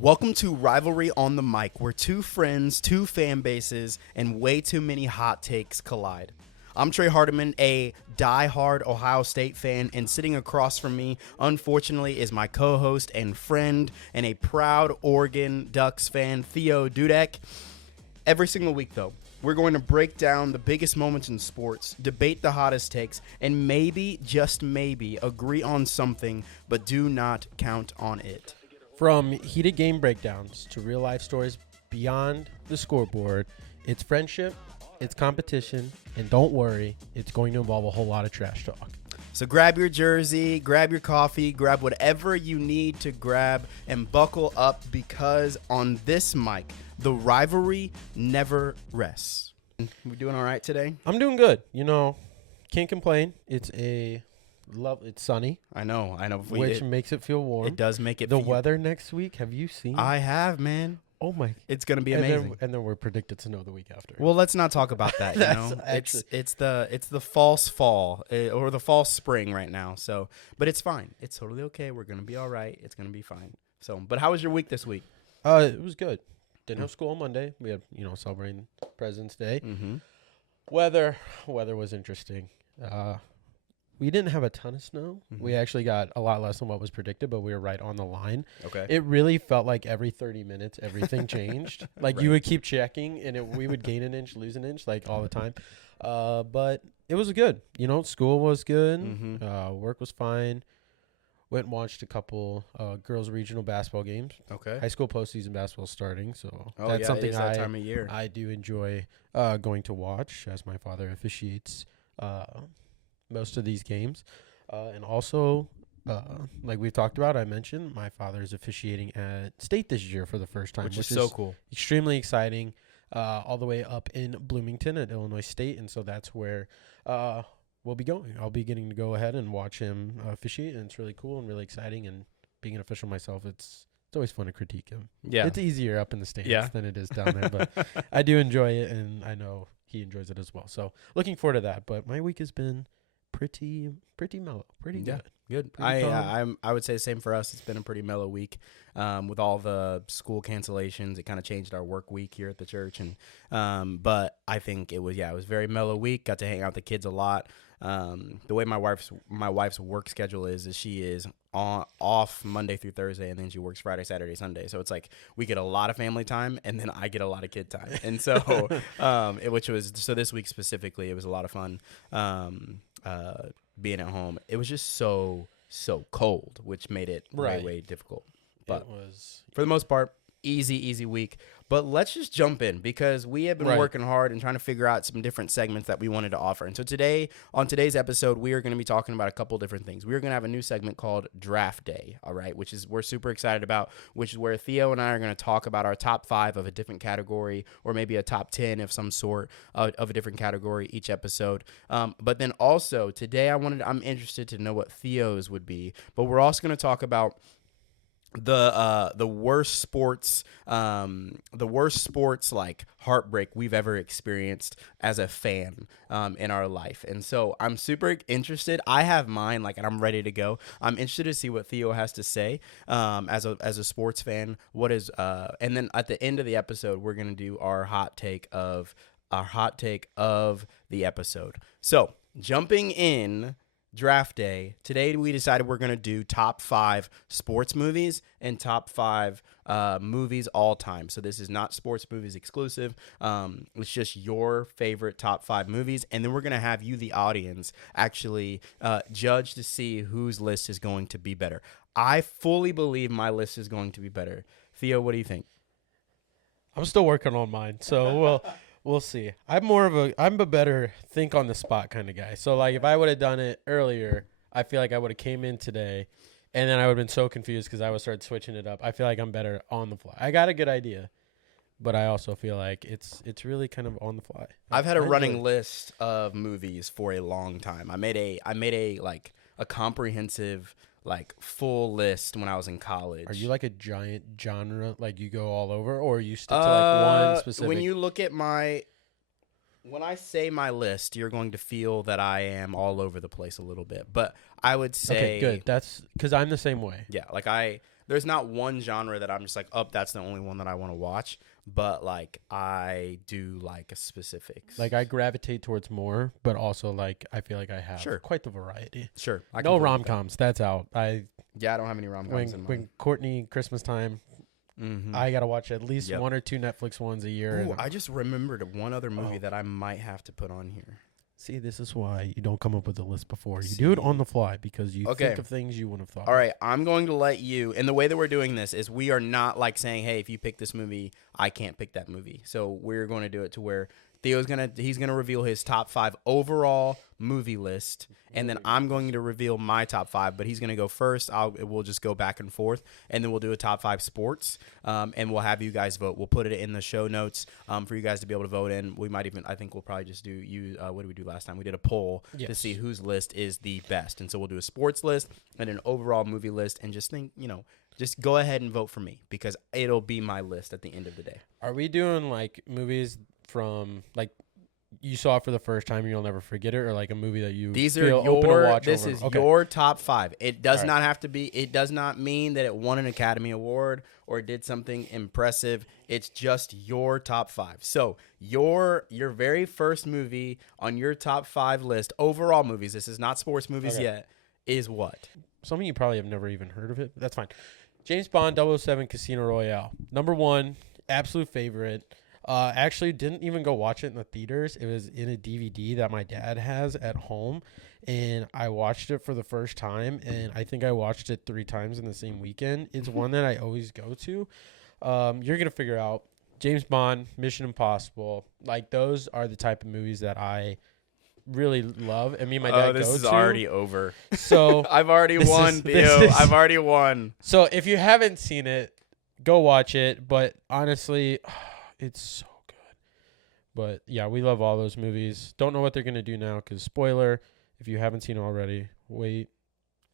Welcome to Rivalry on the Mic, where two friends, two fan bases, and way too many hot takes collide. I'm Trey Hardiman, a die-hard Ohio State fan, and sitting across from me, unfortunately, is my co-host and friend and a proud Oregon Ducks fan, Theo Dudek. Every single week, though, we're going to break down the biggest moments in sports, debate the hottest takes, and maybe, just maybe, agree on something, but do not count on it. From heated game breakdowns to real-life stories beyond the scoreboard, it's friendship, it's competition, and don't worry, it's going to involve a whole lot of trash talk. So grab your jersey, grab your coffee, grab whatever you need to grab, and buckle up because on this mic, the rivalry never rests. We doing all right today? I'm doing good. Can't complain. It's sunny. I know. Which makes it feel warm. It does make it The weather next week, have you seen? I have, man. Oh my. It's going to be amazing. And then we're predicted to know the week after. Well, let's not talk about that, you know. It's the false fall or the false spring right now. So, but it's fine. It's totally okay. We're going to be all right. It's going to be fine. So, but how was your week this week? It was good. Didn't have school on Monday. We had, celebrating President's Day. Mm-hmm. Weather was interesting. We didn't have a ton of snow. Mm-hmm. We actually got a lot less than what was predicted, but we were right on the line. Okay. It really felt like every 30 minutes, everything changed. Like right. You would keep checking, and we would gain an inch, lose an inch, like all the time. But it was good. School was good. Mm-hmm. Work was fine. Went and watched a couple girls' regional basketball games. Okay. High school postseason basketball starting, so that's something that time of year. I do enjoy going to watch, as my father officiates most of these games. And also, like we've talked about, I mentioned, my father is officiating at state this year for the first time. Which is so cool. Extremely exciting, all the way up in Bloomington at Illinois State. And so that's where we'll be going. I'll be getting to go ahead and watch him officiate, and it's really cool and really exciting. And being an official myself, it's always fun to critique him. Yeah. It's easier up in the States than it is down there. But I do enjoy it, and I know he enjoys it as well. So looking forward to that. But my week has been pretty mellow, pretty good. Good. I would say the same for us. It's been a pretty mellow week, with all the school cancellations. It kind of changed our work week here at the church, and but I think it was a very mellow week. Got to hang out with the kids a lot. The way my wife's work schedule is she is off Monday through Thursday, and then she works Friday, Saturday, Sunday. So it's like we get a lot of family time, and then I get a lot of kid time. And so, so this week specifically, it was a lot of fun. Being at home, it was just so cold, which made it way difficult. But it was, for the most part, easy week. But let's just jump in because we have been working hard and trying to figure out some different segments that we wanted to offer. And so on today's episode, we are going to be talking about a couple different things. We're going to have a new segment called Draft Day, all right, which is we're super excited about, which is where Theo and I are going to talk about our top 5 of a different category, or maybe a top 10 of some sort of a different category each episode. But then also today I'm interested to know what Theo's would be, but we're also going to talk about the worst sports like heartbreak we've ever experienced as a fan in our life. And so I'm super interested. I have mine, and I'm ready to go. I'm interested to see what Theo has to say as a sports fan. What is and then at the end of the episode, we're gonna do our hot take of the episode. So jumping in. Draft Day. Today we decided we're going to do top 5 sports movies and top 5 movies all time. So this is not sports movies exclusive. It's just your favorite top 5 movies. And then we're going to have you, the audience, actually judge to see whose list is going to be better. I fully believe my list is going to be better. Theo, what do you think? I'm still working on mine. So we'll see. I'm a better think on the spot kind of guy. So like if I would have done it earlier, I feel like I would have came in today, and then I would have been so confused because I would start switching it up. I feel like I'm better on the fly. I got a good idea, but I also feel like it's really kind of on the fly. I've had a running list of movies for a long time. I made a comprehensive full list when I was in college. Are you like a giant genre, like you go all over, or you stick to one specific? When you look at when I say my list, you're going to feel that I am all over the place a little bit. But I would say, okay, good. That's because I'm the same way. Yeah, there's not one genre that I'm just like, oh, that's the only one that I want to watch. But like, I do like specifics. Like I gravitate towards more, but also like I feel like I have Sure. quite the variety. Sure. No rom-coms. That's out. I don't have any rom-coms in mind. When Courtney Christmas time, I gotta watch at least 1 or 2 Netflix ones a year. Ooh, I just remembered one other movie that I might have to put on here. See, this is why you don't come up with a list before. You do it on the fly because you think of things you wouldn't have thought. All right, I'm going to let you, and the way that we're doing this is we are not like saying, hey, if you pick this movie, I can't pick that movie. So we're going to do it to where Theo's he's gonna reveal his top 5 overall movie list, and then I'm going to reveal my top 5. But he's gonna go first. We'll just go back and forth, and then we'll do a top 5 sports, and we'll have you guys vote. We'll put it in the show notes for you guys to be able to vote in. We might even, I think we'll probably just do what did we do last time? We did a poll to see whose list is the best, and so we'll do a sports list and an overall movie list, and just just go ahead and vote for me because it'll be my list at the end of the day. Are we doing like movies from like you saw it for the first time and you'll never forget it, or like a movie that you feel open to watch? This is your top 5. It does not have to be. It does not mean that it won an Academy Award or did something impressive. It's just your top 5. So your very first movie on your top 5 list, overall movies. This is not sports movies yet. Is what? Something you probably have never even heard of it. But that's fine. James Bond 007 Casino Royale. Number 1, absolute favorite. Actually didn't even go watch it in the theaters. It was in a DVD that my dad has at home, and I watched it for the first time, and I think I watched it 3 times in the same weekend. It's one that I always go to. You're gonna figure out James Bond, Mission Impossible, like those are the type of movies that I really love, and me and my dad go to. This is already over. So I've already won, Theo. I've already won. So if you haven't seen it, go watch it. But honestly, it's so good. But yeah, we love all those movies. Don't know what they're gonna do now because spoiler, if you haven't seen it already, wait,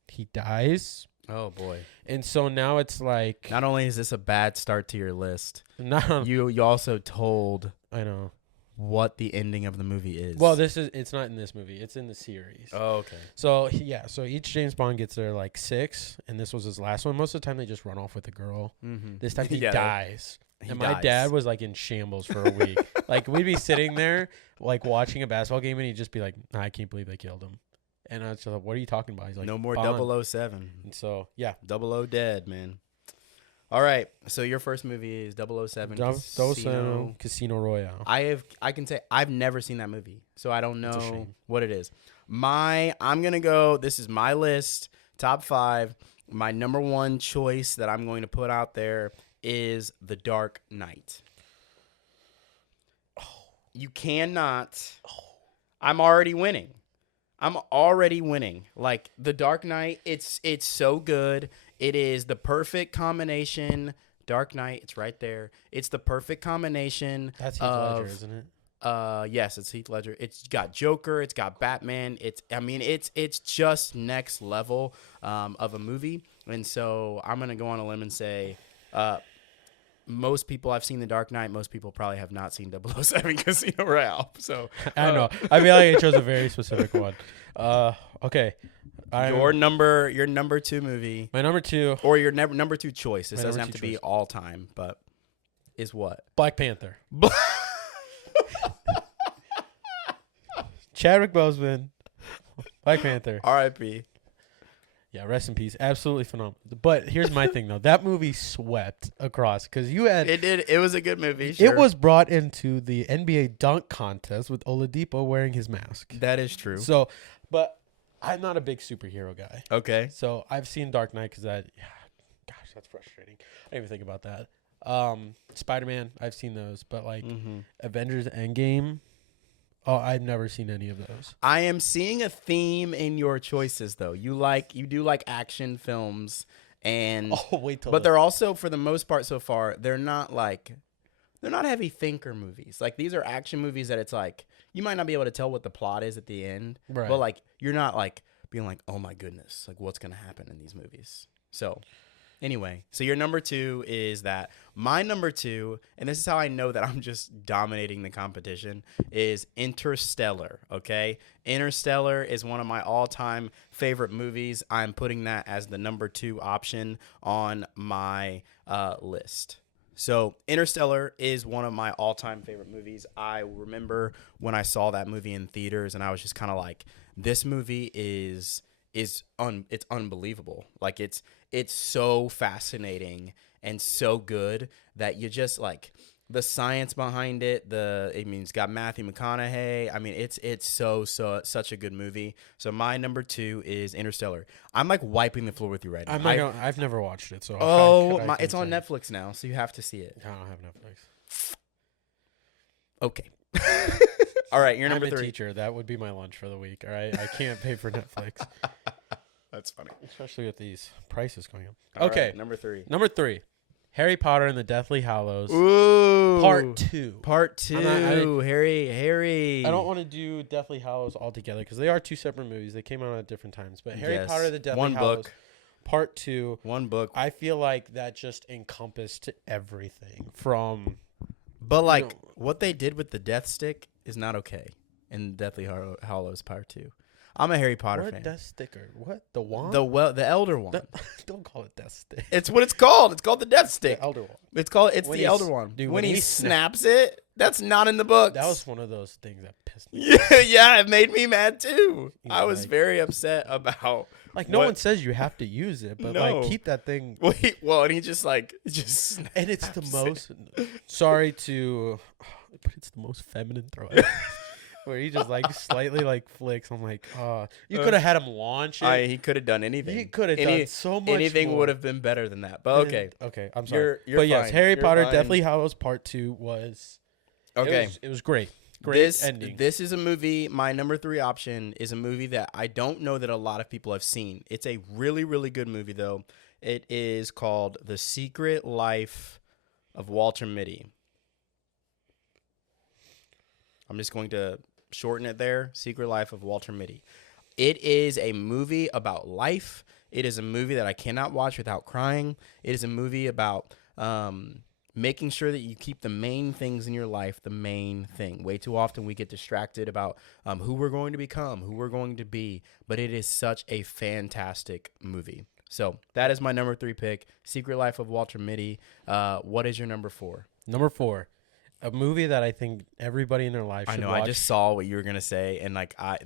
he dies. Oh boy. And so now it's like, not only is this a bad start to your list, no, you also told I know what the ending of the movie is. Well, it's not in this movie. It's in the series. Oh, okay. So yeah, so each James Bond gets there like 6, and this was his last one. Most of the time they just run off with a girl. Mm-hmm. This time he dies. My dad was like in shambles for a week. Like we'd be sitting there like watching a basketball game, and he'd just be like, I can't believe they killed him. And I was just like, what are you talking about? He's like, no more Bond. 007. And so yeah, 00 dead, man. All right, so your first movie is 007 Casino Royale. I can say I've never seen that movie, so I don't know what it is. I'm gonna go. This is my list, top 5. My number 1 choice that I'm going to put out there is The Dark Knight. You cannot. I'm already winning. Like The Dark Knight, it's so good. It is the perfect combination. Dark Knight, it's right there. It's the perfect combination. That's Heath Ledger, isn't it? Yes, it's Heath Ledger. It's got Joker. It's got Batman. It's just next level of a movie. And so I'm gonna go on a limb and say, most people have seen The Dark Knight. Most people probably have not seen 007 Casino Royale. So I know. I feel like I chose a very specific one. Okay. Your number 2 movie. My number 2. Or your number 2 choice. This doesn't have to be all time, but is what? Black Panther. Chadwick Boseman. Black Panther. R.I.P. Yeah, rest in peace. Absolutely phenomenal. But here's my thing, though. That movie swept across because you had... It did. It was a good movie, sure. It was brought into the NBA dunk contest with Oladipo wearing his mask. That is true. So, but I'm not a big superhero guy. Okay. So I've seen Dark Knight because gosh, that's frustrating. I didn't even think about that. Spider-Man, I've seen those. But like Avengers Endgame... Oh, I've never seen any of those. I am seeing a theme in your choices, though. You do like action films, and but they're also, for the most part so far, they're not heavy thinker movies. Like these are action movies that it's like you might not be able to tell what the plot is at the end, right? But like you're not like being like, oh my goodness, like what's gonna happen in these movies. So Anyway, so your number 2 is that. My number 2, and this is how I know that I'm just dominating the competition, is Interstellar, okay? Interstellar is one of my all-time favorite movies. I'm putting that as the number 2 option on my list. So Interstellar is one of my all-time favorite movies. I remember when I saw that movie in theaters, and I was just kind of like, this movie it's unbelievable. Like it's so fascinating and so good that you just like the science behind it. It's got Matthew McConaughey. I mean, it's such a good movie. So my number 2 is Interstellar. I'm like wiping the floor with you right now. I've never watched it, so it's on Netflix now, so you have to see it. I don't have Netflix. Okay. All right, you're number 3. I'm a teacher. That would be my lunch for the week. All right, I can't pay for Netflix. That's funny, especially with these prices going up. All okay, right, number 3. Number 3, Harry Potter and the Deathly Hallows. Ooh, Part 2. Harry. I don't want to do Deathly Hallows all together because they are 2 separate movies. They came out at different times. But Harry Potter and the Deathly Hallows, Part 2. One book. I feel like that just encompassed everything from. But like what they did with the Death Stick is not okay in Deathly Hallows Part 2. I'm a Harry Potter fan. What Death Sticker? What? The wand? The Elder Wand. Don't call it Death Stick. It's what it's called. It's called the Death Stick. The Elder Wand. It's the Elder Wand. Dude, when he snaps it, that's not in the books. That was one of those things that pissed me off. Yeah, it made me mad too. I was very upset about. Like no one says you have to use it, but like keep that thing. And he just and it's the most. Sorry to, but it's the most feminine throw ever. Where he just like slightly like flicks. I'm like, you could have had him launch it. He could have done anything. He could have done so much. Anything would have been better than that. But okay, I'm sorry. You're but fine. Yes, Harry Potter Deathly Hallows Part 2 was okay. It was great. Great ending. This is a movie. My number 3 option is a movie that I don't know that a lot of people have seen. It's a really, really good movie though. It is called The Secret Life of Walter Mitty. I'm just going to shorten it there. Secret Life of Walter Mitty. It is a movie about life. It is a movie that I cannot watch without crying. It is a movie about making sure that you keep the main things in your life the main thing. Way too often we get distracted about who we're going to become, who we're going to be, but it is such a fantastic movie. So that is my number 3 pick, Secret Life of Walter Mitty. What is your number 4? Number 4. A movie that I think everybody in their life should watch. I just saw what you were gonna say, and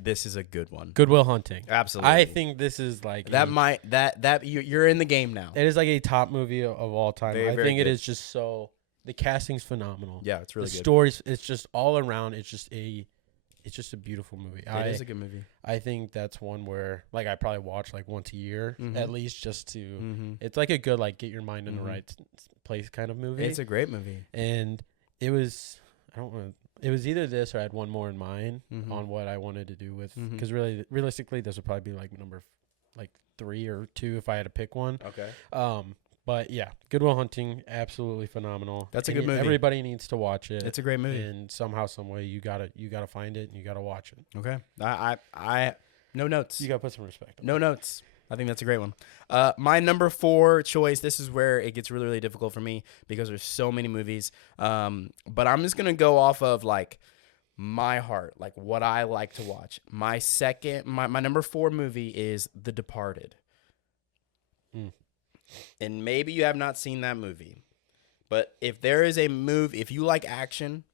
this is a good one. Good Will Hunting. Absolutely. I think this is like you're in the game now. It is like a top movie of all time. Very, I very think good. It is just so. The casting's phenomenal. Yeah, it's really good. The stories, it's just all around. It's just a beautiful movie. It is a good movie. I think that's one where like I probably watch like once a year at least just to. Mm-hmm. It's like a good like get your mind in the right place kind of movie. It's a great movie, and it was. It was either this or I had one more in mind on what I wanted to do with because realistically this would probably be like number 3 or 2 if I had to pick one. Okay. But yeah, Good Will Hunting, absolutely phenomenal. That's a good movie. Everybody needs to watch it. It's a great movie. And somehow, some way, you gotta find it and you gotta watch it. Okay. I no notes. You gotta put some respect on No notes. I think that's a great one. My number 4 choice, this is where it gets really, really difficult for me because there's so many movies. But I'm just going to go off of like my heart, like what I like to watch. My number 4 movie is The Departed. And maybe you have not seen that movie. But if there is a movie, if you like action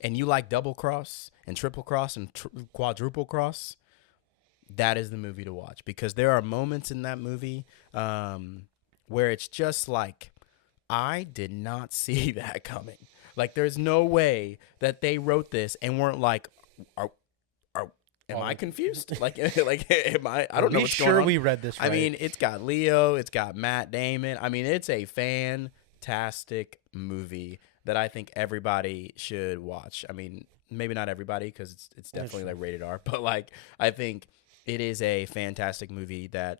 and you like double cross and triple cross and quadruple cross, that is the movie to watch because there are moments in that movie where it's just like, I did not see that coming. Like, there's no way that they wrote this and weren't like, am I confused? Like, am I don't know what's going on. Sure we read this right. I mean, it's got Leo, it's got Matt Damon. I mean, it's a fantastic movie that I think everybody should watch. I mean, maybe not everybody because it's definitely like rated R, but like I think it is a fantastic movie that,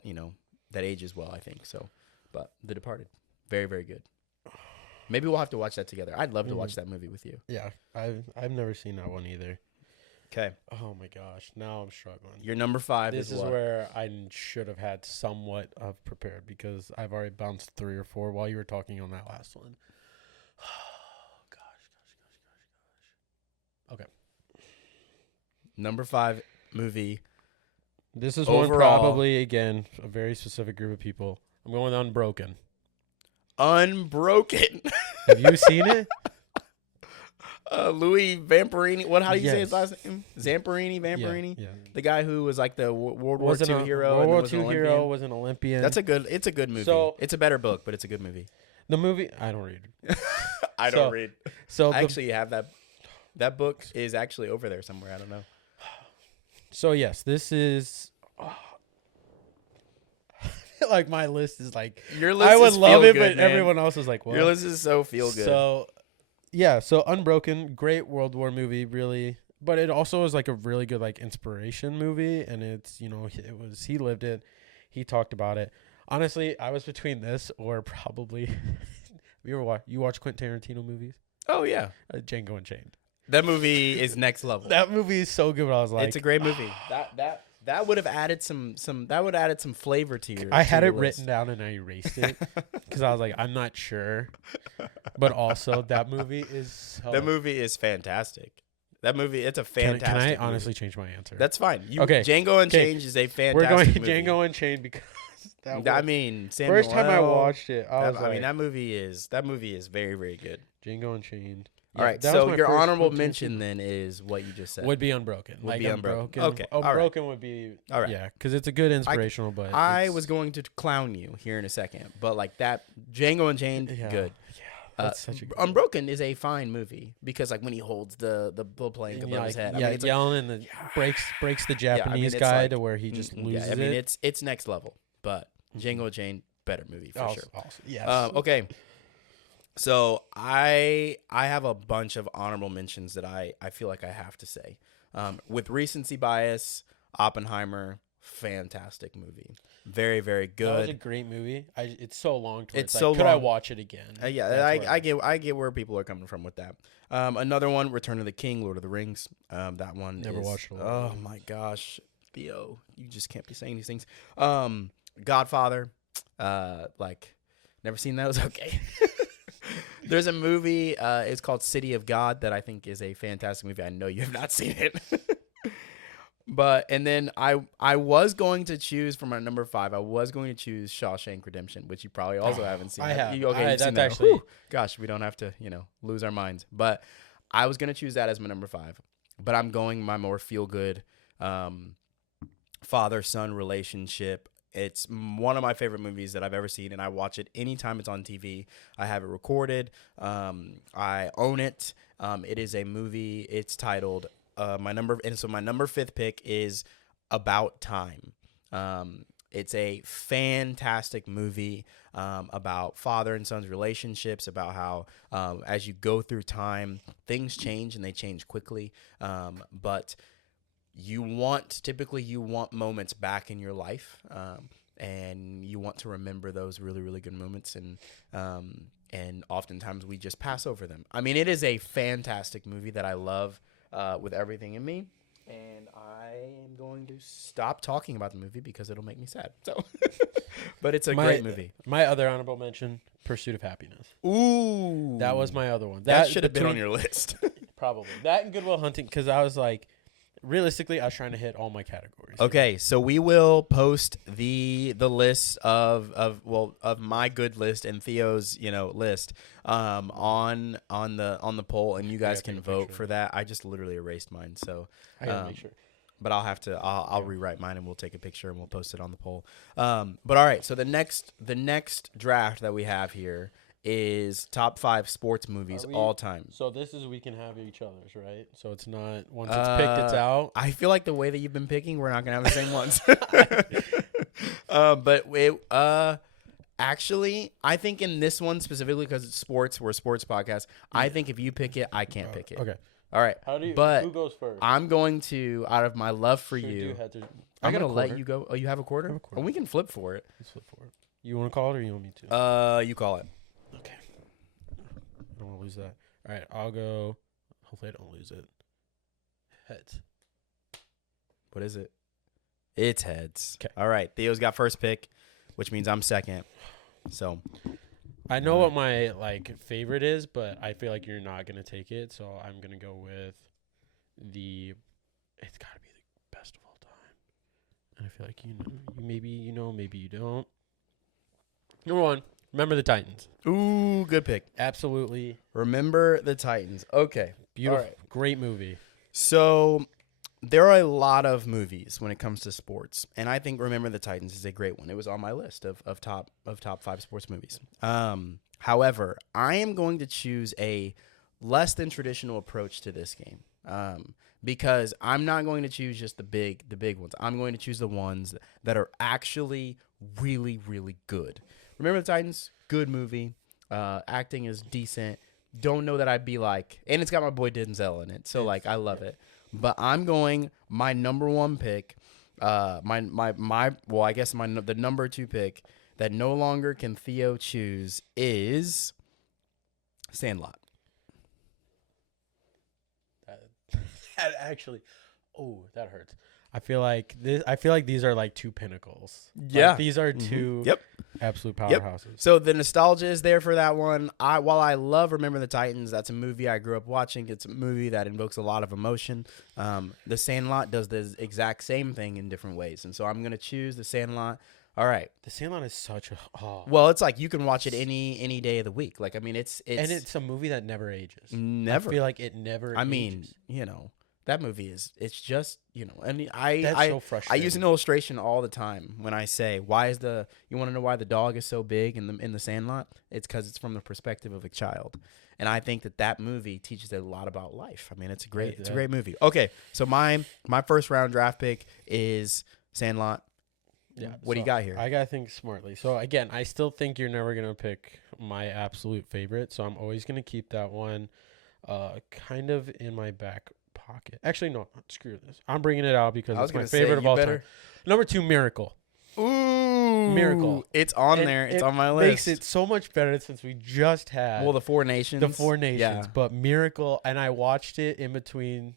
that ages well, I think. So, but The Departed, very, very good. Maybe we'll have to watch that together. I'd love to watch that movie with you. Yeah, I've never seen that one either. Okay. Oh my gosh, now I'm struggling. Your number 5 This is what? where I should have had somewhat of prepared because I've already bounced 3 or 4 while you were talking on that last one. Oh gosh. Okay. Number 5 movie. This is Overall, one probably, again, a very specific group of people. I'm going with Unbroken. Unbroken. Have you seen it? Louis Vampirini. How do you say his Yes. last name? Vampirini? Yeah. The guy who was like the World War Wasn't II a hero. World War was an II hero, Olympian. was an Olympian. It's a good movie. So- it's a better book, but it's a good movie. The movie, I don't read. I don't read. So I actually have that. That book is actually over there somewhere. I don't know. So yes, this is like my list is like Your list I would is love feel it, good, but man. everyone else is like, what? Your list is so feel good. So yeah, so Unbroken, great World War movie, really, but it also is like a really good like inspiration movie, and it's he lived it, he talked about it. Honestly, I was between this or probably you watch Quentin Tarantino movies? Oh yeah, Django Unchained. that movie is next level. That movie is so good. But I was like, It's a great movie. That would have added some flavor to your. I had to it your written list. down and I erased it because I was like, I'm not sure. But also, that movie is so... That movie is fantastic. That movie, it's a fantastic. Can I movie. honestly change my answer? That's fine. Okay. Django Unchained is a fantastic. We're going movie. Django Unchained because I mean, first time I watched it, I mean, that movie is very, very good. Django Unchained. All right, that was so my your first honorable Quentin mention Tarantino. then is what you just said. Would be Unbroken. Would be Unbroken. Okay, all right. Unbroken would be All right. Yeah, because it's a good inspirational. But I was going to clown you here in a second, but like that Django Unchained, good. Yeah, that's such a good Unbroken is a fine movie because like when he holds the plank above his head, it's yelling and breaks the Japanese it's guy like- to where he just loses I mean, it. it's next level, but Django Unchained, better movie for sure. Awesome. Yes. Okay, so I have a bunch of honorable mentions that I feel like I have to say. With recency bias, Oppenheimer, fantastic movie, very, very good. That was a great movie. It's so long. It's like, so could I long. watch it again? I get where people are coming from with that. Another one, Return of the King, Lord of the Rings. That one Never watched it. Oh my gosh, Theo, you just can't be saying these things. Godfather, never seen those. Okay. There's a movie. It's called City of God that I think is a fantastic movie. I know you have not seen it. And then I was going to choose for my number 5. I was going to choose Shawshank Redemption, which you probably also haven't seen. I have. You've That's seen that. actually. Whew. Gosh, we don't have to lose our minds. But I was going to choose that as my number 5. But I'm going my more feel good father-son relationship. It's one of my favorite movies that I've ever seen, and I watch it anytime it's on TV. I have it recorded. I own it. It is a movie. It's titled my number 5th pick is About Time. It's a fantastic movie about father and son's relationships, about how as you go through time, things change and they change quickly. But you want moments back in your life, and you want to remember those really, really good moments, and oftentimes we just pass over them. I mean, it is a fantastic movie that I love with everything in me, and I am going to stop talking about the movie because it'll make me sad. So, but it's a great movie. My other honorable mention, Pursuit of Happiness. Ooh, That was my other one. that should have been on your list. Probably that and Good Will Hunting, because I was like, realistically, I was trying to hit all my categories. Okay, so we will post the list of my good list and Theo's list on the poll, and you guys can vote for that. I just literally erased mine, so I gotta make sure. But I'll rewrite mine and we'll take a picture and we'll post it on the poll. But all right, so the next draft that we have here is top 5 sports movies all time. So this is we can have each other's, right? So it's not once it's picked, it's out. I feel like the way that you've been picking, we're not gonna have the same ones. But actually, I think in this one specifically because it's sports, we're a sports podcast. I think if you pick it, I can't pick it. Okay. All right. Who goes first? I'm going to, out of my love for Should we you, do heads or- I'm I got gonna a let quarter. you go. Oh, you have a quarter? I have a quarter. Oh, we can flip for it. Let's flip for it. You want to call it or you want me to? You call it. Okay. I don't want to lose that. All right, I'll go. Hopefully, I don't lose it. Heads. What is it? It's heads. 'Kay. All right. Theo's got first pick, which means I'm second. So I know what my favorite is, but I feel like you're not gonna take it, so I'm gonna go with the. It's gotta be the best of all time, and I feel like maybe you don't. Number 1, Remember the Titans. ooh, good pick. Absolutely Remember the Titans. Okay. beautiful, All right. great movie. So there are a lot of movies when it comes to sports, and I think Remember the Titans is a great one. It was on my list of top 5 sports movies. However, I am going to choose a less than traditional approach to this game. Because I'm not going to choose just the big ones. I'm going to choose the ones that are actually really, really good. Remember the Titans? Good movie. Acting is decent. Don't know that I'd be like, and it's got my boy Denzel in it, so I love it. But I'm going my number 1 pick, the number 2 pick that no longer can Theo choose is Sandlot. That actually, that hurts. I feel like these are 2 pinnacles. Yeah. These are 2 absolute powerhouses. So the nostalgia is there for that one. While I love Remember the Titans, that's a movie I grew up watching. It's a movie that invokes a lot of emotion. The Sandlot does the exact same thing in different ways. And so I'm going to choose the Sandlot. All right. The Sandlot is such a well, it's you can watch it any day of the week. It's a movie that never ages. Never. I feel like it never ages. That movie it's just, and That's so frustrating. I use an illustration all the time when I say, you want to know why the dog is so big in the Sandlot? It's because it's from the perspective of a child. And I think that movie teaches a lot about life. I mean, it's a great movie. Okay. So my first round draft pick is Sandlot. Yeah. What do you got here? I got to think smartly. So again, I still think you're never going to pick my absolute favorite. So I'm always going to keep that one kind of in my back pocket. Actually, no, screw this. I'm bringing it out because it's my favorite of all time. Number 2, Miracle. Ooh, Miracle. It's on there. It's on my list. Makes it so much better since we just had the 4 Nations. The 4 Nations, yeah. But Miracle, and I watched it in between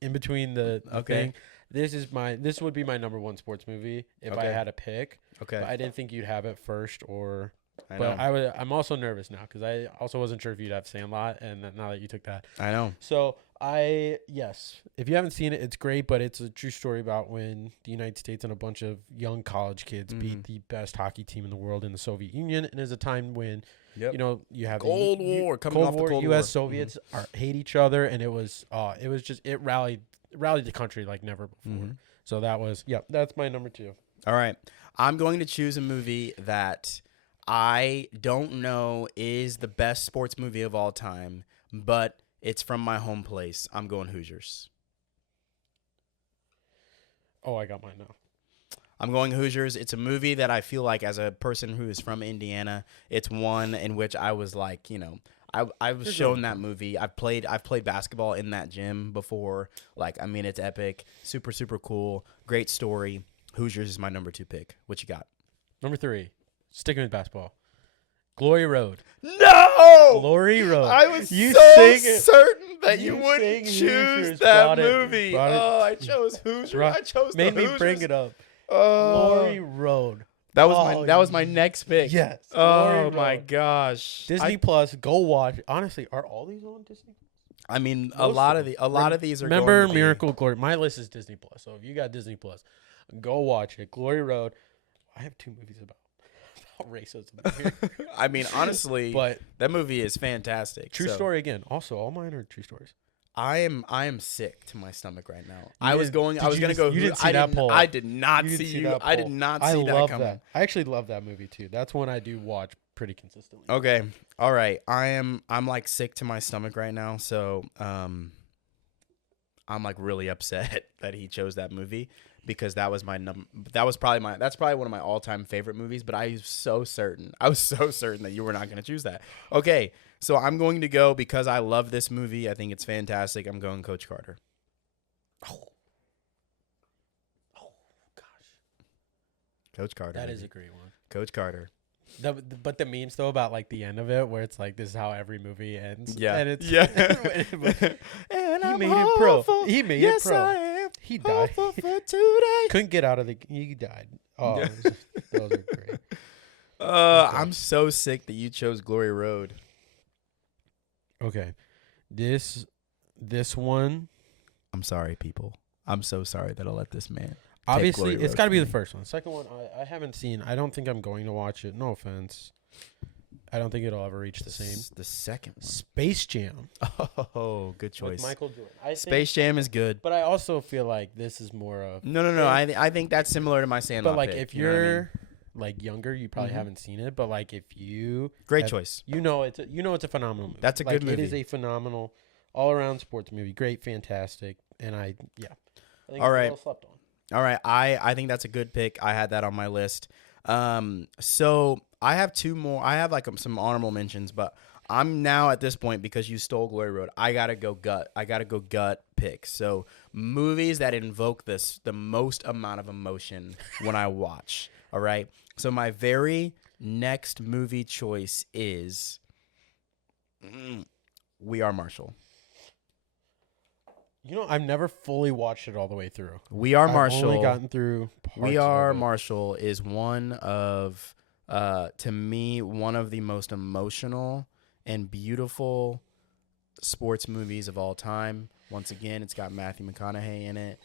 the thing. This would be my number 1 sports movie if I had a pick. Okay. But I didn't think you'd have it first or. But I'm also nervous now because I also wasn't sure if you'd have Sandlot, and now that you took that, I know. So if you haven't seen it, it's great, but it's a true story about when the United States and a bunch of young college kids beat the best hocky team in the world in the Soviet Union, and it's a time when you have Cold War coming off the Cold War. U.S. Soviets hate each other, and it rallied the country like never before. So that's my number 2. All right, I'm going to choose a movie that I don't know is the best sports movie of all time, but it's from my home place. I'm going Hoosiers. Oh, I got mine now. I'm going Hoosiers. It's a movie that I feel like, as a person who is from Indiana, it's one in which I was I was shown that movie. I've played basketball in that gym before. It's epic. Super, super cool. Great story. Hoosiers is my number 2 pick. What you got? Number 3. Sticking with basketball. Glory Road. No! Glory Road. I was certain that you wouldn't choose that movie. I chose Hoosiers. I chose the Hoosiers. Made me bring it up. Glory Road. That was my next pick. Yes. Oh my gosh. Disney Plus. Go watch. Honestly, are all these on Disney? I mean, a lot of these are. Remember going to Miracle Glory. My list is Disney Plus. So if you got Disney Plus, go watch it. Glory Road. I have 2 movies about racism here. I mean, honestly, but that movie is fantastic. True story again. Also, all mine are true stories. I am sick to my stomach right now. I was going to go. You didn't see that poll. I did not see you. I did not see that coming. That. I actually love that movie too. That's one I do watch pretty consistently. Okay. All right. I'm sick to my stomach right now. So I'm really upset that he chose that movie, because that's probably one of my all-time favorite movies, but I was so certain that you were not going to choose that. Okay, so I'm going to go, because I love this movie. I think it's fantastic. I'm going Coach Carter. Oh gosh. Coach Carter. That is a great one. Coach Carter. But the memes though about the end of it, where it's this is how every movie ends. Yeah. And it's and he made it pro. He made it pro. He died. For today. Couldn't get out of the. He died. Oh, those are great. I'm so sick that you chose Glory Road. Okay, this one. I'm sorry, people. I'm so sorry that I let this man. Obviously, it's got to be the me. first one. Second one, I haven't seen. I don't think I'm going to watch it. No offense. I don't think it'll ever reach the same. The second one. Space Jam. Oh, good choice. With Michael Jordan. Space Jam is good. But I also feel like this is more of. No. I think that's similar to my Sandlot. But like, pick, if you're like younger, you probably Mm-hmm. haven't seen it. But like, if you great choice. it's a phenomenal movie. That's a good movie. It is a phenomenal all around sports movie. Great, fantastic, and I think All it's right. well slept on. All right, I think that's a good pick. I had that on my list. So I have two more. I have like some honorable mentions, but I'm now at this point because you stole Glory Road. I gotta go gut. Picks. So movies that invoke the most amount of emotion when I watch. All right. So my very next movie choice is We Are Marshall. You know, I've never fully watched it all the way through. We Are I've Marshall. only gotten through parts We Are of it. Marshall is one of, to me, one of the most emotional and beautiful sports movies of all time. Once again, it's got Matthew McConaughey in it.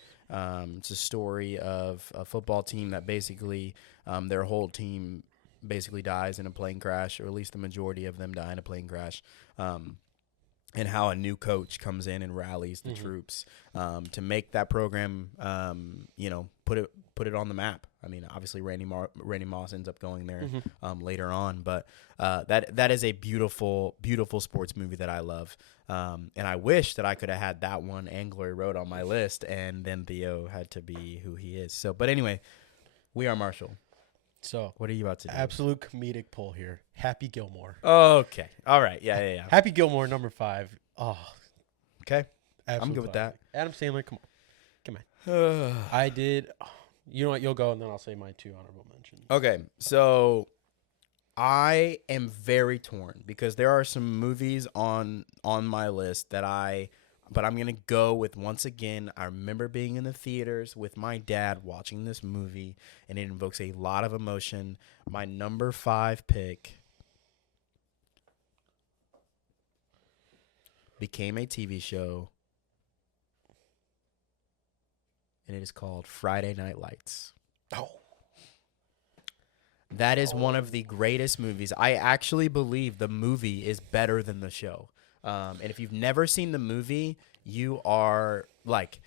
It's a story of a football team that basically their whole team basically dies in a plane crash, or at least the majority of them die in a plane crash. And how a new coach comes in and rallies the troops to make that program, put it on the map. I mean, obviously Randy Moss ends up going there later on, but that is a beautiful, beautiful sports movie that I love. And I wish that I could have had that one and Glory Road on my list, and then Theo had to be who he is. So, but anyway, We Are Marshall. So What are you about to do? absolute comedic pull here. Happy Gilmore. Okay. All right. Yeah. Happy Gilmore, number 5. Oh, Okay. absolute I'm good with classic. Adam Sandler, come on. that. I did. You know what? You'll go, and then I'll say my 2 honorable mentions. Okay, so I am very torn because there are some movies on my list but I'm gonna go with, once again, I remember being in the theaters with my dad watching this movie, and it invokes a lot of emotion. My number 5 pick became a TV show, and it is called Friday Night Lights. Oh. That is one of the greatest movies. I actually believe the movie is better than the show. And if you've never seen the movie, you are like,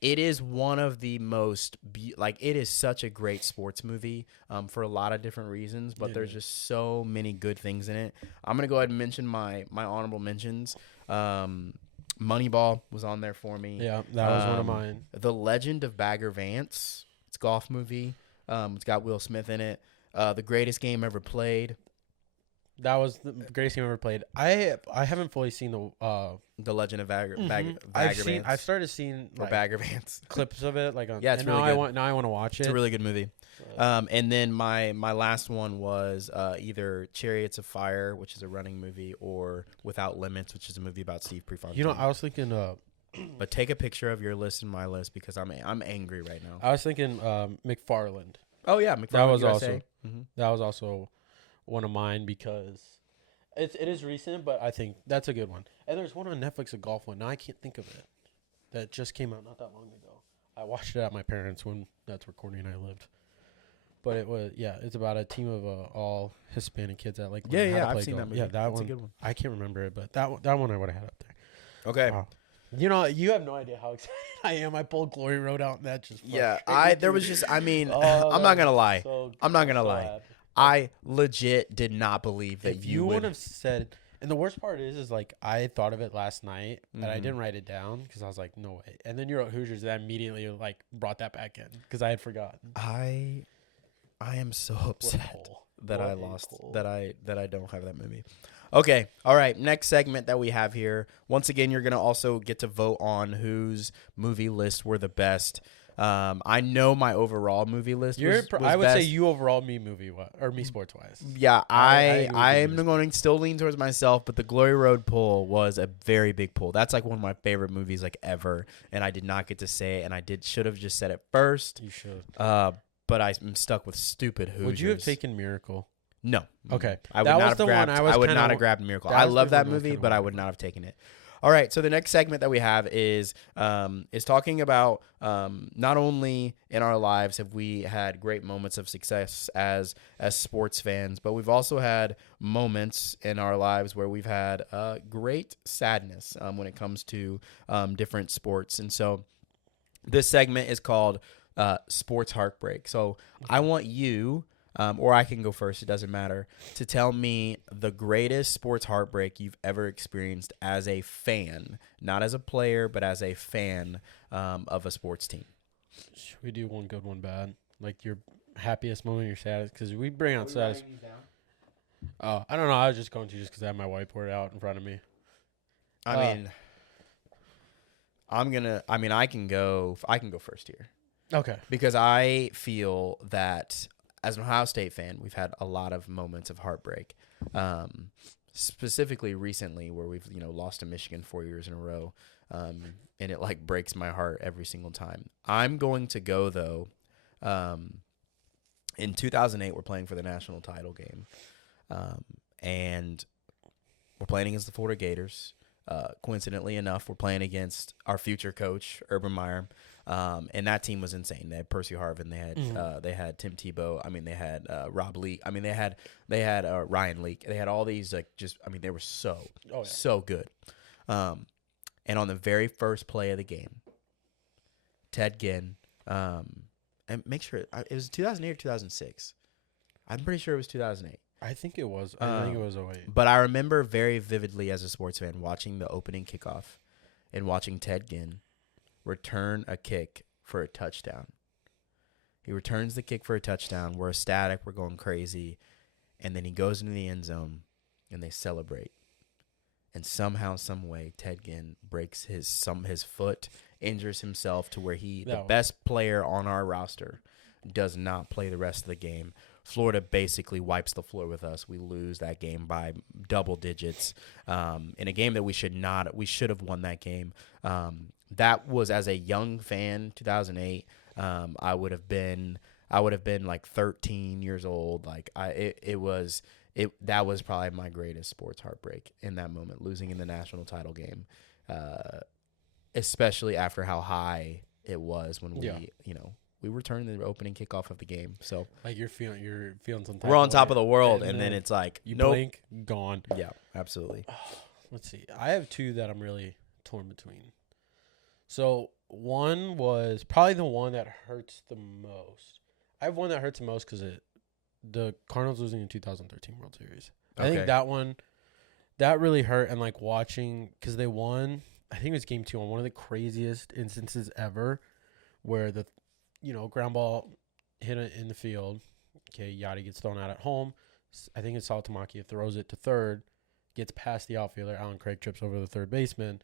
it is one of the most, it is such a great sports movie for a lot of different reasons, but there's just so many good things in it. I'm going to go ahead and mention my honorable mentions. Moneyball was on there for me. Yeah, that was one of mine. The Legend of Bagger Vance. It's a golf movie. It's got Will Smith in it. The Greatest Game Ever Played. That was the greatest game ever played. I haven't fully seen The Legend of Bagger Vance. I've started seeing Or Bagger Vance. clips of it. Like Yeah, it's and really good. now I want to watch it. It's a really good movie. And then my last one was either Chariots of Fire, which is a running movie, or Without Limits, which is a movie about Steve Prefontaine. You know, I was thinking. But take a picture of your list and my list because I'm angry right now. I was thinking McFarland. Oh yeah, McFarland That was USA. also one of mine because it is recent, but I think that's a good one. And there's one on Netflix, a golf one. Now I can't think of it. That just came out not that long ago. I watched it at my parents' when that's where Courtney and I lived. But it was it's about a team of all Hispanic kids that like learn how to play I've seen golf. that movie. Yeah, that That's one. a good one. I can't remember it, but that one I would have had up there. Okay. You know, you have no idea how excited I am. I pulled Glory Road out, and that just I'm not gonna lie. I'm not gonna lie. happy. I legit did not believe that If you would would have said, and the worst part is like I thought of it last night, and I Mhm. didn't write it down because I was like, no way. And then you wrote Hoosiers, and I immediately like brought that back in because I had forgotten. I am so upset hole. that What I a lost hole. that I don't have that movie. Okay, all right. Next segment that we have here. Once again, you're gonna also get to vote on whose movie lists were the best. I know my overall movie list was I would say best. you overall, me movie or me sports wise. Yeah, I agree with am going to still lean towards myself, but the Glory Road pull was a very big pull. That's like one of my favorite movies like ever, and I did not get to say it, and I should have just said it first. You should. But I'm stuck with stupid Hoosiers. Would you have taken Miracle? No. Okay. I would not have grabbed Miracle. I love that movie, but I would not have taken it. All right, so the next segment that we have is talking about not only in our lives have we had great moments of success as sports fans, but we've also had moments in our lives where we've had great sadness when it comes to different sports. And so this segment is called Sports Heartbreak. So I want you... or I can go first, it doesn't matter, to tell me the greatest sports heartbreak you've ever experienced as a fan, not as a player, but as a fan of a sports team. Should we do one good, one bad? Like your happiest moment, your saddest? Because we bring out saddest. Oh, I don't know. I was just going to just because I have my whiteboard out in front of me. I can go first here. Okay. Because I feel that as an Ohio State fan, we've had a lot of moments of heartbreak, specifically recently where we've lost to Michigan 4 years in a row, and it like breaks my heart every single time. I'm going to go though. In 2008, we're playing for the national title game, and we're playing against the Florida Gators. Coincidentally enough, we're playing against our future coach, Urban Meyer. And that team was insane. They had Percy Harvin. They had Tim Tebow. I mean, they had Rob Leake. I mean, they had Ryan Leake. They had all these they were so good. And on the very first play of the game, Ted Ginn, and make sure it was 2008 or 2006. I'm pretty sure it was 2008. I think it was. I think it was 08. But I remember very vividly as a sports fan watching the opening kickoff and watching Ted Ginn return a kick for a touchdown. He returns the kick for a touchdown. We're ecstatic. We're going crazy. And then he goes into the end zone, and they celebrate. And somehow, some way, Ted Ginn breaks his foot, injures himself to where the best player on our roster, does not play the rest of the game. Florida basically wipes the floor with us. We lose that game by double digits in a game that we should have won that game. That was, as a young fan, 2008. I would have been like 13 years old. Like that was probably my greatest sports heartbreak in that moment, losing in the national title game, especially after how high it was when we returned the opening kickoff of the game. So like you're feeling some. We're on top of the world, and then it's like you blink, gone. Yeah, absolutely. Let's see. I have two that I'm really torn between. So one was probably the one that hurts the most. I have one that hurts the most because the Cardinals losing in 2013 World Series. I think that one, that really hurt. And like watching, because they won, I think it was game 2 on one of the craziest instances ever, where the ground ball hit it in the field. Okay, Yachty gets thrown out at home. I think it's Saltamacchia throws it to third, gets past the outfielder. Alan Craig trips over the third baseman.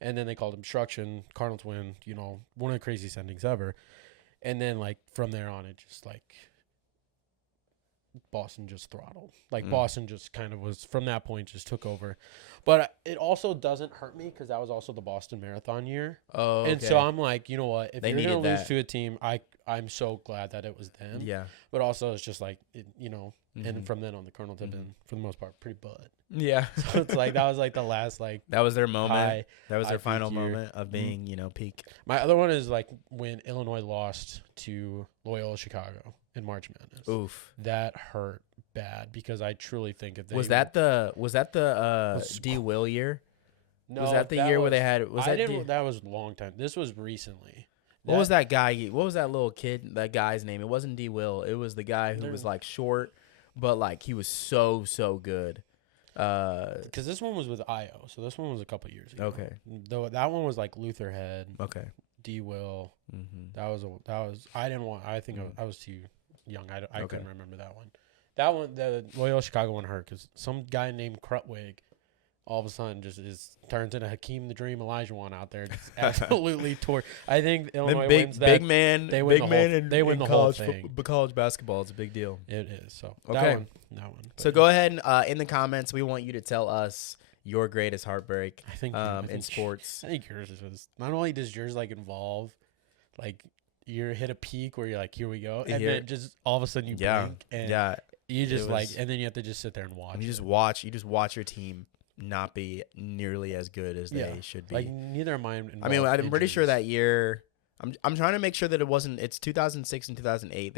And then they called obstruction. Cardinals win, one of the craziest endings ever. And then, like, from there on, it just, like, Boston just throttled. Like, Boston just kind of was, from that point, just took over. But it also doesn't hurt me because that was also the Boston Marathon year. Oh, okay. And so I'm like, you know what? If you're going to lose that to a team, I'm so glad that it was them. Yeah. But also, it's just like, and from then on, the Cardinals have been, for the most part, pretty butt. Yeah. So it's like, that was like the last, like. That was their moment. High, that was their final moment of being, peak. My other one is like when Illinois lost to Loyola Chicago in March Madness. Oof. That hurt bad because I truly think if they was that the D. Will year? No, was that the year where they had? That was a long time. This was recently. What was that guy? What was that little kid? That guy's name? It wasn't D. Will. It was the guy who was like short, but like he was so good. Because this one was with Io, so this one was a couple years ago. Okay. Though that one was like Luther Head. Okay. D. Will. Mm-hmm. That was. I didn't want. I think I was too young. I couldn't remember that one. That one, the Loyola Chicago one hurt because some guy named Krutwig all of a sudden just turns into Hakeem the Dream Olajuwon out there, just absolutely tore. I think Illinois wins that. Big man, they win big the man, whole, in, they win in the college whole thing. college basketball. It's a big deal. It is. So okay, that one. So go ahead and in the comments, we want you to tell us your greatest heartbreak. I think in sports. I think yours is not only does yours like involve like you hit a peak where you're like, here we go, and then just all of a sudden you blink and you just and then you have to just sit there and watch. You just watch your team not be nearly as good as they should be. Like neither of mine. I mean, I'm pretty sure that year. I'm trying to make sure that it wasn't. It's 2006 and 2008.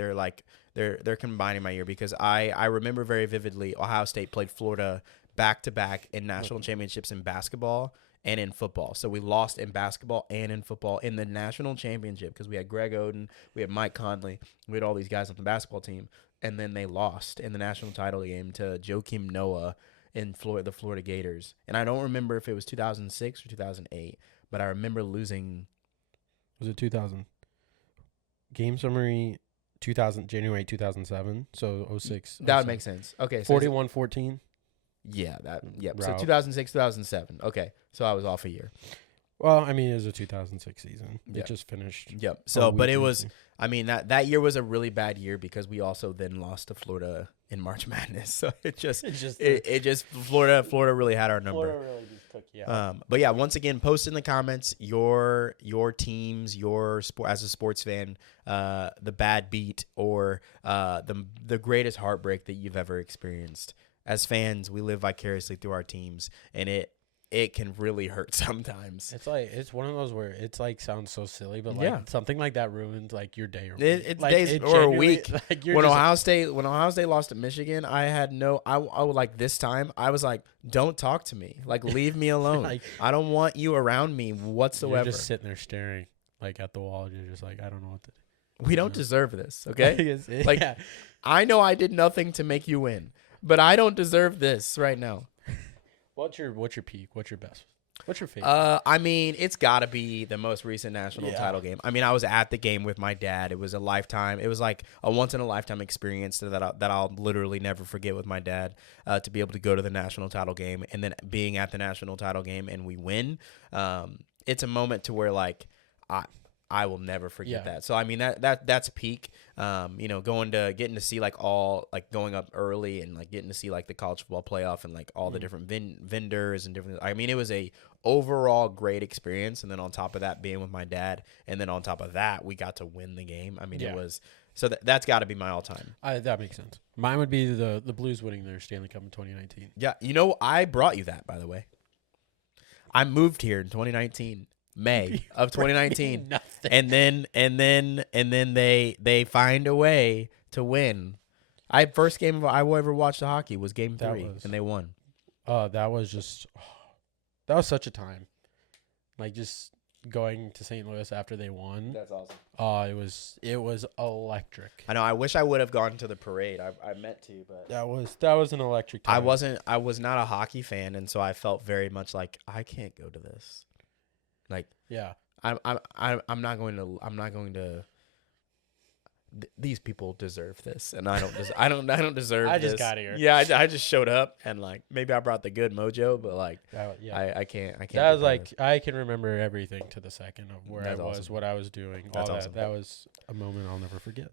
They're combining my year because I remember very vividly Ohio State played Florida back to back in national championships in basketball and in football. So we lost in basketball and in football in the national championship because we had Greg Oden, we had Mike Conley, we had all these guys on the basketball team, and then they lost in the national title game to Joakim Noah in the Florida Gators. And I don't remember if it was 2006 or 2008, but I remember losing. Was it 2000? Game summary 2000 January 2007. So 06. That would make sense. Okay, so 41-14. Yeah, So 2006, 2007. Okay, so I was off a year. Well, I mean, it was a 2006 season. Yep. It just finished. Yep. So, but it was. I mean, that year was a really bad year because we also then lost to Florida in March Madness. So it just Florida really had our number. Florida really just took you out. But yeah, once again, post in the comments your teams, your sport as a sports fan, the bad beat or the greatest heartbreak that you've ever experienced. As fans, we live vicariously through our teams, and it can really hurt sometimes. It's one of those where it's like sounds so silly, but like something like that ruins like your day or week. It's like, days or a week. Like when Ohio State lost to Michigan, I would like this time I was like, don't talk to me, like leave me alone. Like, I don't want you around me whatsoever. You're just sitting there staring like at the wall. You're just like, I don't know what to do. We don't deserve this, okay? Like I know I did nothing to make you win, but I don't deserve this right now. What's your peak? What's your best? What's your favorite? I mean, it's got to be the most recent national title game. I mean, I was at the game with my dad. It was a lifetime. It was like a once in a lifetime experience that I'll literally never forget with my dad. To be able to go to the national title game and then being at the national title game and we win. It's a moment to where like I will never forget that. So I mean that's peak. Getting to see like all like going up early and like getting to see like the college football playoff and like all the different vendors and different. I mean, it was a overall great experience. And then on top of that, being with my dad, and then on top of that, we got to win the game. I mean, it was so that's got to be my all time. That makes sense. Mine would be the Blues winning their Stanley Cup in 2019. Yeah, I brought you that, by the way. I moved here in 2019. May of 2019, and then they find a way to win. First game I ever watched the hockey was Game 3, and they won. That was such a time, like just going to St. Louis after they won. That's awesome. It was electric. I know. I wish I would have gone to the parade. I meant to, but that was an electric time. I was not a hockey fan, and so I felt very much like I can't go to this. Like I'm not going to. These people deserve this, and I don't deserve. I this. just got here. Yeah, I just showed up, and like maybe I brought the good mojo, but like I can't. That was like I can remember everything to the second of where That's I was, awesome. what I was doing. That's all awesome. That was a moment I'll never forget.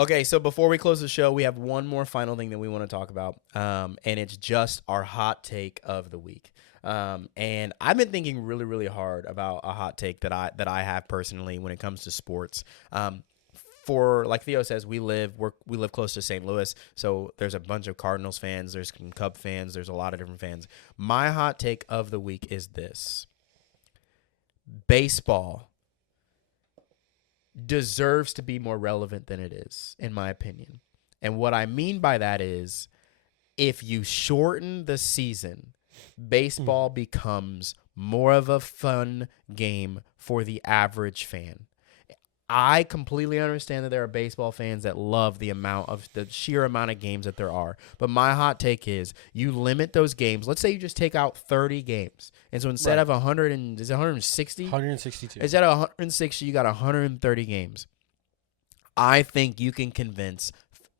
Okay, so before we close the show, we have one more final thing that we want to talk about, and it's just our hot take of the week. And I've been thinking really, really hard about a hot take that I have personally when it comes to sports. For like Theo says, we live close to St. Louis, so there's a bunch of Cardinals fans, there's some Cub fans, there's a lot of different fans. My hot take of the week is this: baseball deserves to be more relevant than it is, in my opinion. And what I mean by that is, if you shorten the season, baseball becomes more of a fun game for the average fan. I completely understand that there are baseball fans that love the sheer amount of games that there are. But my hot take is you limit those games. Let's say you just take out 30 games. And so instead of 160? 162. Instead of 160, you got 130 games. I think you can convince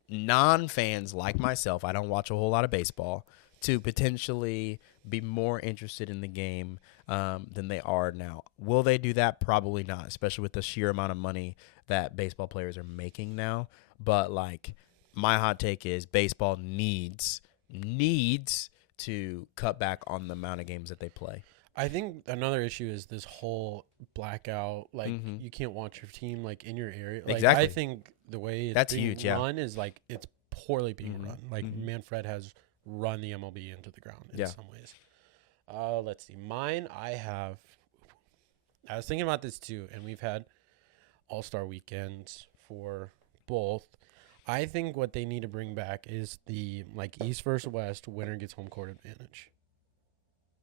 non-fans like myself, I don't watch a whole lot of baseball, to potentially be more interested in the game than they are now. Will they do that? Probably not, especially with the sheer amount of money that baseball players are making now. But like, my hot take is baseball needs to cut back on the amount of games that they play. I think another issue is this whole blackout. Like, you can't watch your team like in your area. Like, Exactly. I think the way it's That's being huge, run is like it's poorly being run. Like Mm-hmm. Manfred has run the MLB into the ground in some ways. Let's see. Mine, I was thinking about this too, and we've had All-Star weekends for both. I think what they need to bring back is the like East versus West, winner gets home court advantage.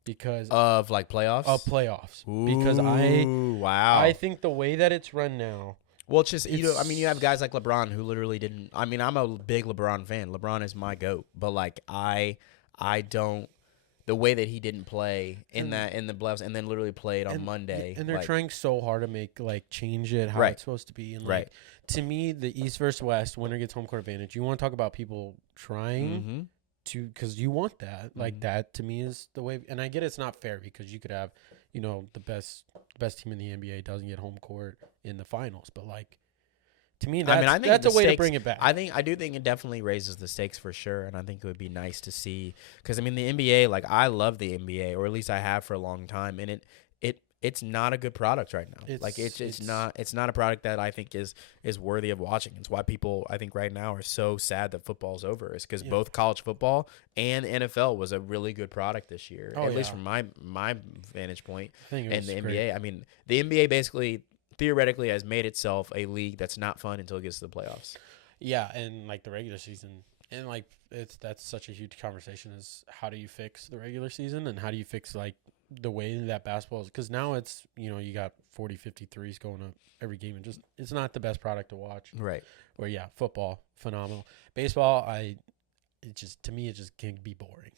Because Of like playoffs? Of playoffs. Ooh, Because wow. I think the way that it's run now. Well, it's just, you have guys like LeBron who literally didn't. I mean, I'm a big LeBron fan. LeBron is my GOAT. But like, I don't. The way that he didn't play in the playoffs and then literally played on Monday. And they're like, trying so hard to make, like, change it how it's supposed to be. And like, to me, the East versus West, winner gets home court advantage. You want to talk about people trying to, because you want that. Like, that to me is the way. And I get it's not fair because you could have, the best team in the NBA doesn't get home court in the finals. But like, to me, that's a way to bring it back. I do think it definitely raises the stakes for sure, and I think it would be nice to see because I mean the NBA, like I love the NBA, or at least I have for a long time, and it's not a good product right now. It's not a product that I think is worthy of watching. It's why people I think right now are so sad that football's over. Is because both college football and the NFL was a really good product this year, at least from my vantage point. And the NBA, great. I mean the NBA basically. Theoretically has made itself a league that's not fun until it gets to the playoffs. Yeah, and like the regular season, and like that's such a huge conversation is how do you fix the regular season and how do you fix like the way that basketball is, because now it's you got 40, 50 threes going up every game and just it's not the best product to watch. Right. Or football phenomenal. Baseball, to me it just can be boring.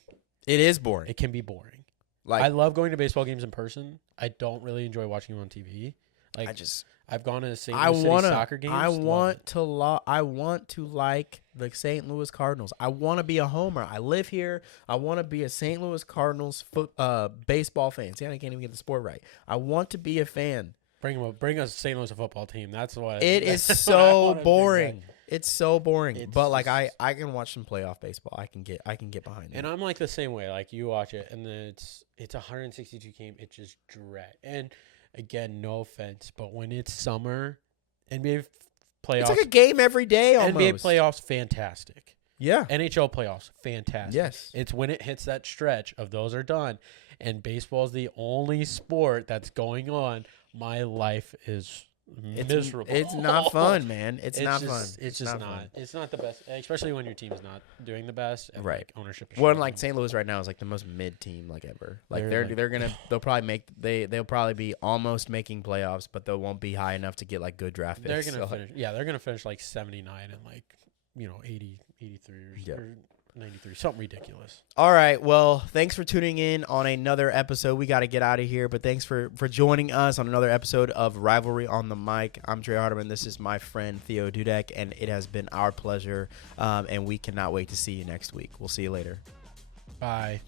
It is boring. It can be boring. Like I love going to baseball games in person. I don't really enjoy watching them on TV. Like I've gone to St. Louis City soccer games. I want to like the St. Louis Cardinals. I want to be a homer. I live here. I want to be a St. Louis Cardinals baseball fan. See, I can't even get the sport right. I want to be a fan. Bring us St. Louis football team. That's what it is. So boring. It's so boring. But like I can watch some playoff baseball. I can get behind it. And I'm like the same way. Like you watch it, and then it's 162 game. It just dread and. Again, no offense, but when it's summer, NBA playoffs. It's like a game every day almost. NBA playoffs, fantastic. Yeah. NHL playoffs, fantastic. Yes. It's when it hits that stretch of those are done, and baseball is the only sport that's going on. My life is miserable. It's not fun, man. It's not fun. It's just not. It's not the best, especially when your team's not doing the best. And right. Like ownership. Well, like St. Louis right now is like the most mid team like ever. Like they'll probably be almost making playoffs, but they won't be high enough to get like good draft picks. They're gonna finish. Yeah, they're gonna finish like 79 and like 80, 83 or 93, something ridiculous. All right. Well, thanks for tuning in on another episode. We got to get out of here, but thanks for joining us on another episode of Rivalry on the Mic. I'm Trey Hardeman. This is my friend Theo Dudek, and it has been our pleasure, and we cannot wait to see you next week. We'll see you later. Bye.